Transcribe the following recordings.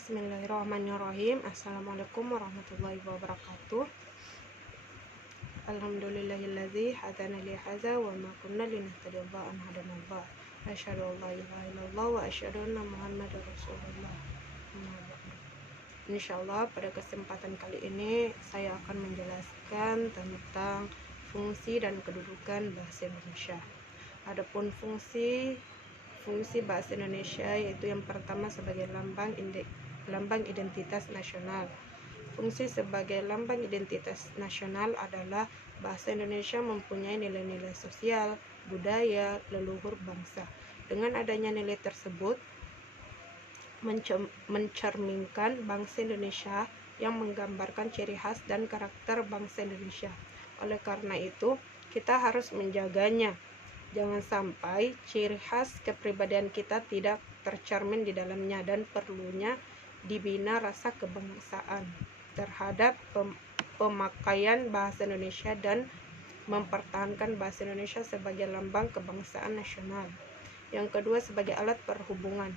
Bismillahirrahmanirrahim. Assalamualaikum warahmatullahi wabarakatuh. Alhamdulillahilladzi hadana li hadza wa ma kunna linahtadiya an hadanallah. Asyhadu an la ilaha illallah wa asyhadu anna Muhammadar Rasulullah. Insyaallah pada kesempatan kali ini saya akan menjelaskan tentang fungsi dan kedudukan bahasa Indonesia. Adapun fungsi bahasa Indonesia yaitu yang pertama sebagai lambang identitas nasional. Fungsi sebagai lambang identitas nasional adalah bahasa Indonesia mempunyai nilai-nilai sosial, budaya, leluhur bangsa. Dengan adanya nilai tersebut mencerminkan bangsa Indonesia yang menggambarkan ciri khas dan karakter bangsa Indonesia. Oleh karena itu, kita harus menjaganya. Jangan sampai ciri khas kepribadian kita tidak tercermin di dalamnya dan perlunya dibina rasa kebangsaan terhadap pemakaian bahasa Indonesia dan mempertahankan bahasa Indonesia sebagai lambang kebangsaan nasional. Yang kedua, sebagai alat perhubungan.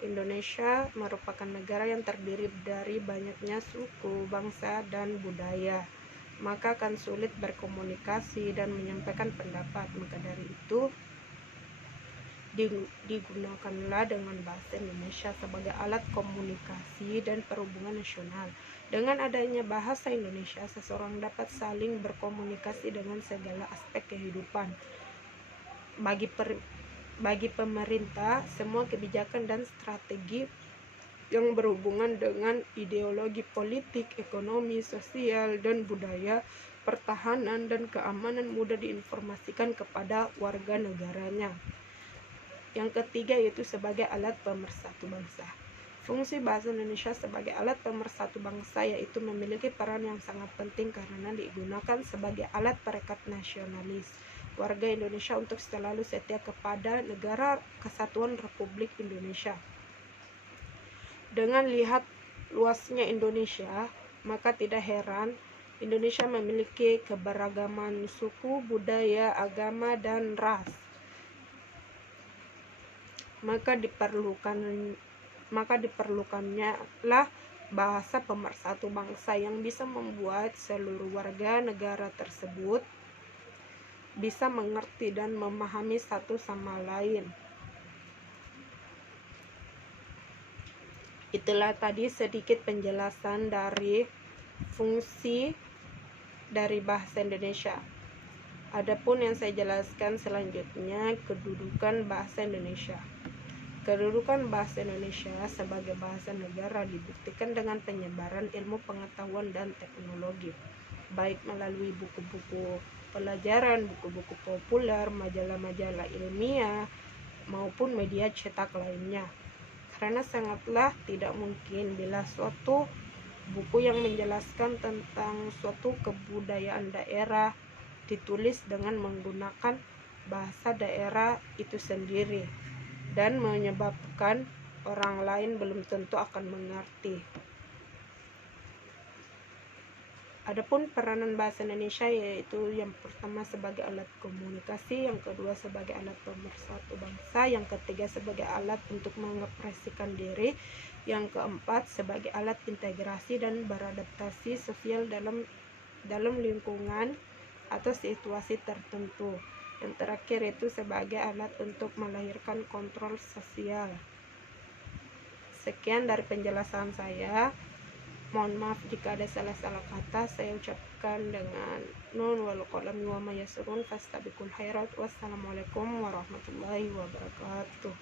Indonesia merupakan negara yang terdiri dari banyaknya suku, bangsa, dan budaya. Maka akan sulit berkomunikasi dan menyampaikan pendapat. Maka dari itu digunakanlah dengan bahasa Indonesia sebagai alat komunikasi dan perhubungan nasional. Dengan adanya bahasa Indonesia, seseorang dapat saling berkomunikasi dengan segala aspek kehidupan. Bagi pemerintah, semua kebijakan dan strategi yang berhubungan dengan ideologi politik, ekonomi, sosial, dan budaya, pertahanan, dan keamanan mudah diinformasikan kepada warga negaranya. Yang ketiga yaitu sebagai alat pemersatu bangsa. Fungsi bahasa Indonesia sebagai alat pemersatu bangsa yaitu memiliki peran yang sangat penting karena digunakan sebagai alat perekat nasionalis warga Indonesia untuk selalu setia kepada Negara Kesatuan Republik Indonesia. Dengan lihat luasnya Indonesia, maka tidak heran Indonesia memiliki keberagaman suku, budaya, agama, dan ras. Maka diperlukannya lah bahasa pemersatu bangsa yang bisa membuat seluruh warga negara tersebut bisa mengerti dan memahami satu sama lain. Itulah tadi sedikit penjelasan dari fungsi dari bahasa Indonesia. Adapun yang saya jelaskan selanjutnya, kedudukan bahasa Indonesia. Kedudukan bahasa Indonesia sebagai bahasa negara dibuktikan dengan penyebaran ilmu pengetahuan dan teknologi, baik melalui buku-buku pelajaran, buku-buku populer, majalah-majalah ilmiah, maupun media cetak lainnya. Karena sangatlah tidak mungkin bila suatu buku yang menjelaskan tentang suatu kebudayaan daerah ditulis dengan menggunakan bahasa daerah itu sendiri dan menyebabkan orang lain belum tentu akan mengerti. Adapun peranan bahasa Indonesia yaitu yang pertama sebagai alat komunikasi, yang kedua sebagai alat pemersatu bangsa, yang ketiga sebagai alat untuk mengekspresikan diri, yang keempat sebagai alat integrasi dan beradaptasi sosial dalam lingkungan atau situasi tertentu. Yang terakhir itu sebagai alat untuk melahirkan kontrol sosial. Sekian dari penjelasan saya. Mohon maaf jika ada salah-salah kata. Saya ucapkan dengan nun wal qalami wa ma yasrun fastabiqul khairat. Wassalamualaikum warahmatullahi wabarakatuh.